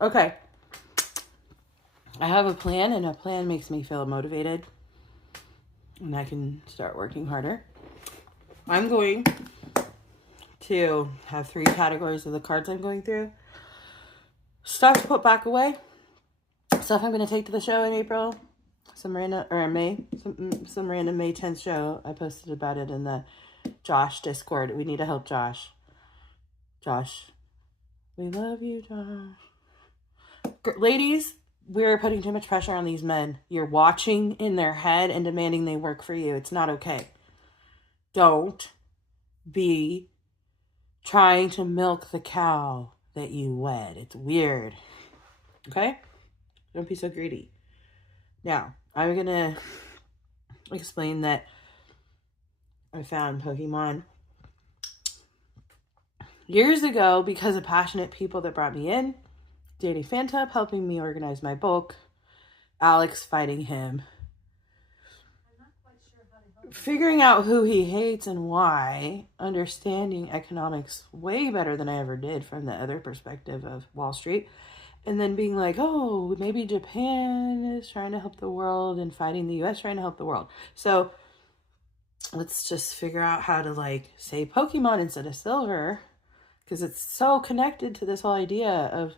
Okay. I have a plan, and a plan makes me feel motivated. And I can start working harder. I'm going to have 3 categories of the cards I'm going through. Stuff to put back away. Stuff I'm going to take to the show in April. Some random May 10th show. I posted about it in the Josh Discord. We need to help Josh. Josh, we love you, Josh. Ladies, we're putting too much pressure on these men. You're watching in their head and demanding they work for you. It's not okay. Don't be trying to milk the cow that you wed. It's weird. Okay? Don't be so greedy. Now, I'm going to explain that I found Pokemon years ago because of passionate people that brought me in. Danny Fantub helping me organize my bulk. Alex fighting him. Figuring out who he hates and why. Understanding economics way better than I ever did from the other perspective of Wall Street. And then being like, oh, maybe Japan is trying to help the world and fighting the US trying to help the world. So let's just figure out how to say Pokemon instead of silver, because it's so connected to this whole idea of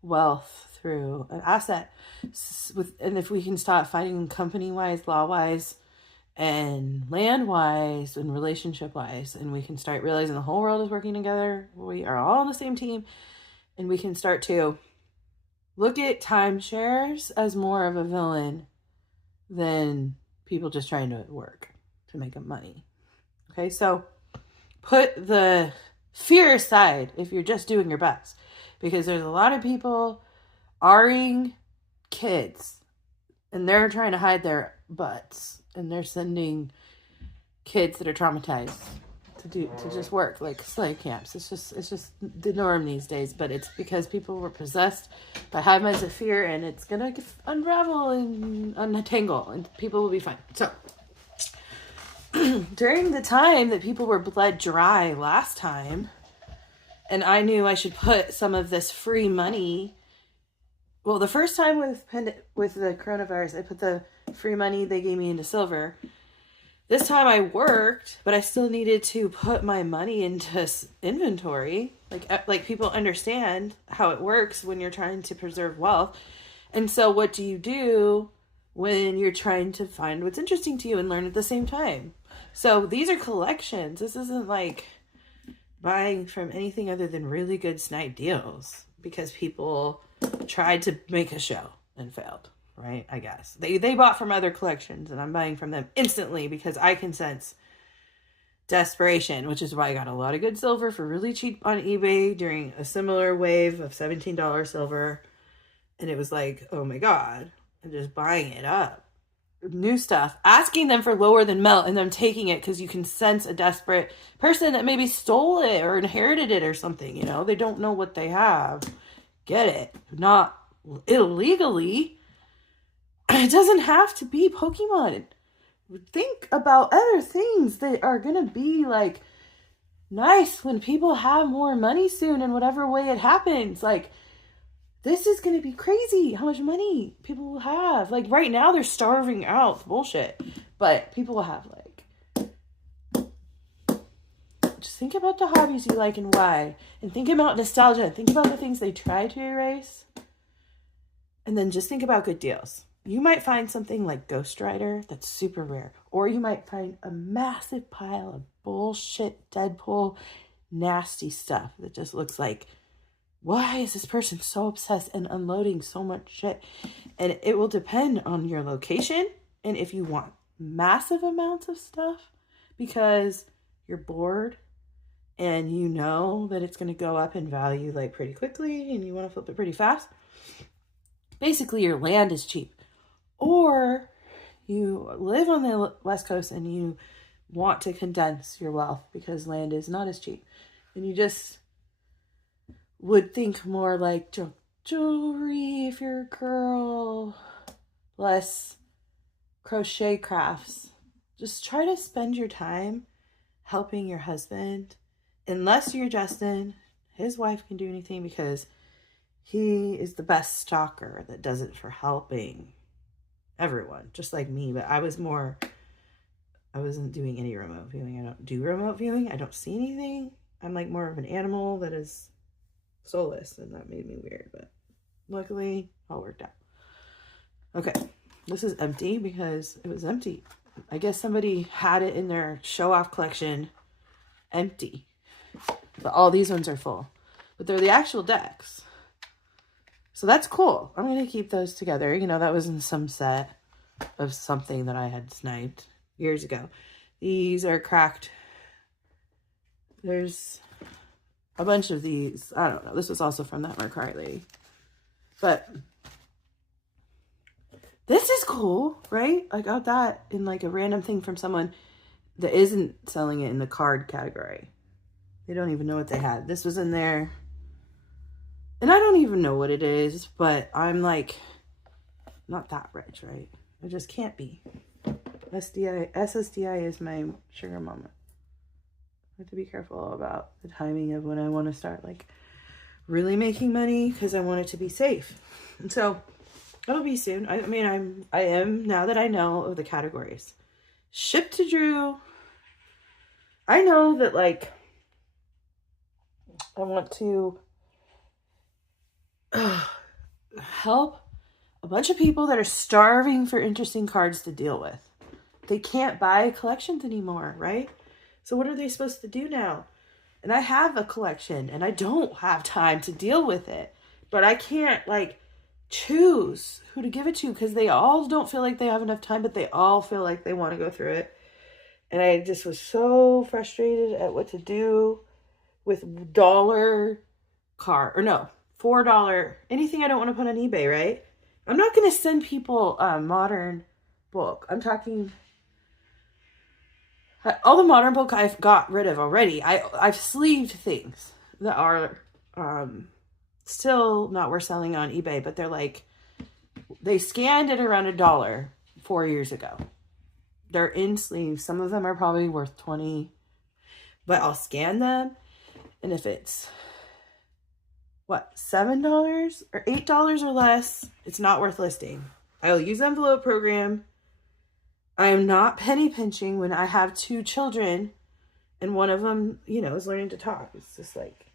wealth through an asset. And if we can stop fighting company-wise, law-wise, and land-wise, and relationship-wise, and we can start realizing the whole world is working together, we are all on the same team, and we can start to look at timeshares as more of a villain than people just trying to work to make money. Okay, so put the fear aside if you're just doing your best, because there's a lot of people R-ing kids and they're trying to hide their butts, and they're sending kids that are traumatized to just work like slave camps. It's just the norm these days, but it's because people were possessed by hive minds of fear, and it's gonna unravel and untangle, and people will be fine. So during the time that people were bled dry last time, and I knew I should put some of this free money. Well, the first time with the coronavirus, I put the free money they gave me into silver. This time I worked, but I still needed to put my money into inventory. Like people understand how it works when you're trying to preserve wealth. And so what do you do when you're trying to find what's interesting to you and learn at the same time? So these are collections. This isn't like buying from anything other than really good snipe deals because people tried to make a show and failed. Right, I guess. They bought from other collections, and I'm buying from them instantly because I can sense desperation, which is why I got a lot of good silver for really cheap on eBay during a similar wave of $17 silver. And it was like, oh my God, I'm just buying it up. New stuff, asking them for lower than melt, and them taking it because you can sense a desperate person that maybe stole it or inherited it or something, They don't know what they have. Get it. Not illegally. It doesn't have to be Pokemon. Think about other things that are going to be nice when people have more money soon in whatever way it happens. This is going to be crazy how much money people will have. Right now they're starving out. Bullshit. But people will have just think about the hobbies you like and why. And think about nostalgia. Think about the things they try to erase. And then just think about good deals. You might find something like Ghost Rider that's super rare. Or you might find a massive pile of bullshit Deadpool nasty stuff that just looks like, why is this person so obsessed and unloading so much shit? And it will depend on your location and if you want massive amounts of stuff because you're bored and you know that it's going to go up in value pretty quickly and you want to flip it pretty fast. Basically, your land is cheap. Or you live on the West Coast and you want to condense your wealth because land is not as cheap. And you just would think more like jewelry if you're a girl, less crochet crafts. Just try to spend your time helping your husband. Unless you're Justin, his wife can do anything because he is the best stalker that does it for helping everyone, just like me. But I wasn't doing any remote viewing. I don't do remote viewing. I don't see anything. I'm like more of an animal that is soulless, and that made me weird, but luckily all worked out. Okay, this is empty because it was empty. I guess somebody had it in their show-off collection empty, but all these ones are full, but they're the actual decks, so that's cool. I'm gonna keep those together. You know, that was in some set of something that I had sniped years ago. These are cracked. There's a bunch of these. I don't know. This was also from that Mercari lady. But this is cool, right? I got that in like a random thing from someone that isn't selling it in the card category. They don't even know what they had. This was in there. And I don't even know what it is, but I'm like not that rich, right? I just can't be. SSDI is my sugar mama. I have to be careful about the timing of when I want to start like really making money, because I want it to be safe. And so it'll be soon. I am now that I know of the categories. Ship to Drew. I know that like I want to help a bunch of people that are starving for interesting cards to deal with. They can't buy collections anymore, right? So what are they supposed to do now? And I have a collection and I don't have time to deal with it. But I can't like choose who to give it to, because they all don't feel like they have enough time, but they all feel like they want to go through it. And I just was so frustrated at what to do with $4, anything I don't want to put on eBay, right? I'm not going to send people modern book. I'm talking all the modern book I've got rid of already. I've sleeved things that are still not worth selling on eBay, but they're like, they scanned at around $1 4 years ago. They're in sleeves. Some of them are probably worth $20, but I'll scan them. And if it's $7 or $8 or less, it's not worth listing. I'll use envelope program. I am not penny pinching when I have 2 children and one of them, is learning to talk. It's just like,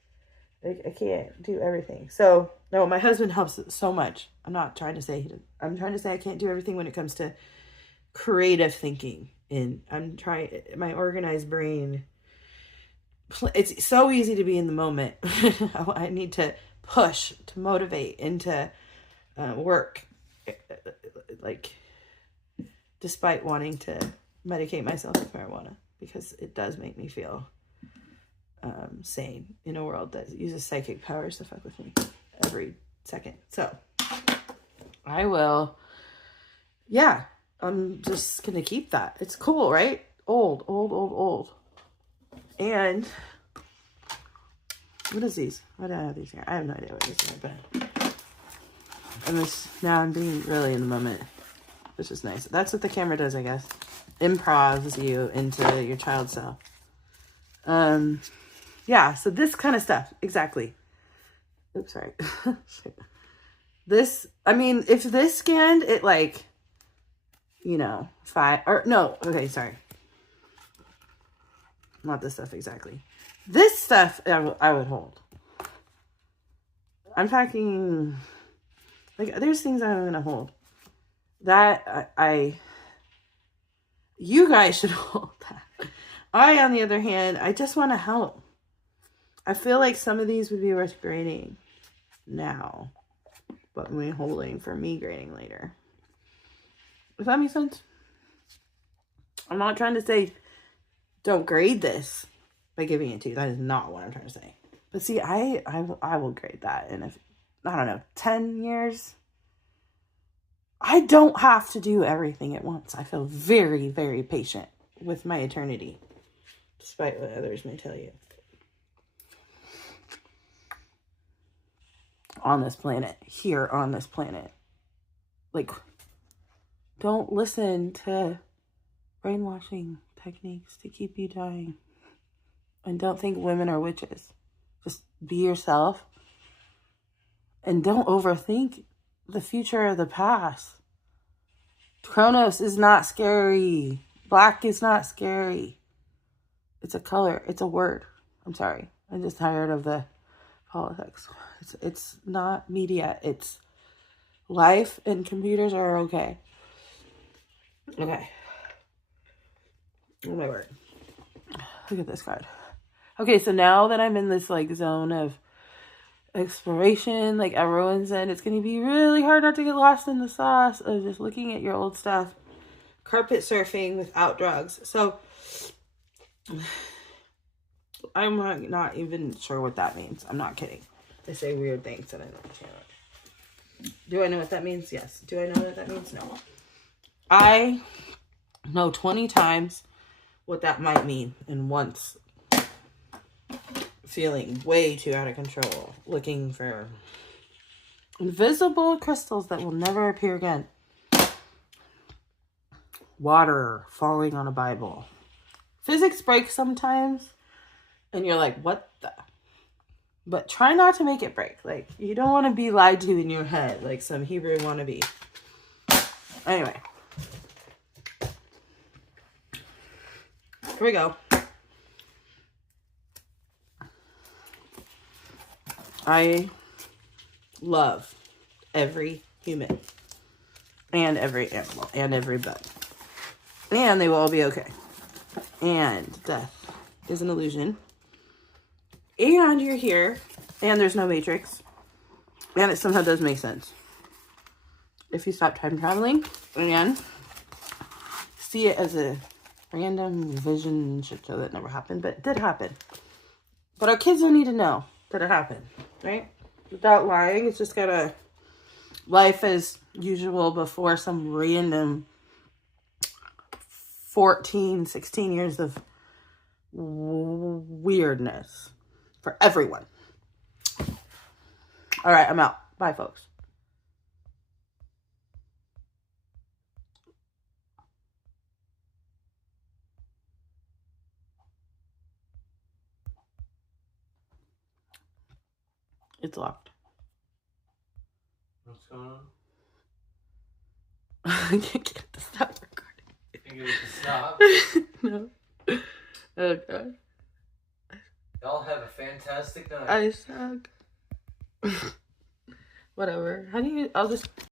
I can't do everything. So, no, my husband helps so much. I'm not trying to say I'm trying to say I can't do everything when it comes to creative thinking. And I'm trying, my organized brain, it's so easy to be in the moment. I need to push, to motivate, and to work, like, despite wanting to medicate myself with marijuana, because it does make me feel sane in a world that uses psychic powers to fuck with me every second. So I will, I'm just going to keep that. It's cool, right? Old. And what is these? Why do I have these here? I have no idea what this is, but I'm being really in the moment, which is nice. That's what the camera does, I guess. Improvs you into your child self. Yeah, so this kind of stuff. Exactly. Oops, sorry. This, if this scanned, it like, 5, or no, okay, sorry. Not this stuff exactly. This stuff I would hold. I'm talking, like, there's things I'm going to hold. That you guys should hold that. I, on the other hand, I just want to help. I feel like some of these would be worth grading now, but me holding for me grading later. Does that make sense? I'm not trying to say don't grade this by giving it to you. That is not what I'm trying to say. But see, I will grade that in, I don't know, 10 years. I don't have to do everything at once. I feel very, very patient with my eternity, despite what others may tell you. On this planet, here on this planet. Like, don't listen to brainwashing techniques to keep you dying. And don't think women are witches. Just be yourself. And don't overthink the future or the past. Kronos is not scary. Black is not scary. It's a color. It's a word. I'm sorry. I'm just tired of the politics. It's not media. It's life, and computers are okay. Okay. Oh my word. Look at this card. Okay, so now that I'm in this like zone of exploration, like everyone said, it's going to be really hard not to get lost in the sauce of just looking at your old stuff. Carpet surfing without drugs. So I'm not even sure what that means. I'm not kidding. They say weird things and I don't understand it. Do I know what that means? Yes. Do I know what that means? No. I know 20 times what that might mean, and once feeling way too out of control, looking for invisible crystals that will never appear again. Water falling on a Bible. Physics breaks sometimes, and you're like, what the? But try not to make it break. Like, you don't want to be lied to in your head, like some Hebrew wannabe. Anyway. Here we go. I love every human and every animal and every bug. And they will all be okay. And death is an illusion. And you're here. And there's no matrix. And it somehow does make sense. If you stop time traveling and see it as a random vision shit show that never happened, but it did happen. But our kids don't need to know that it happened, right? Without lying, it's just gotta life as usual before some random 14, 16 years of weirdness for everyone. All right, I'm out. Bye, folks. It's locked. What's going on? I can't get it to stop recording. You can get it to stop? No. Oh, God. Y'all have a fantastic night. I suck. Whatever. How do you... I'll just...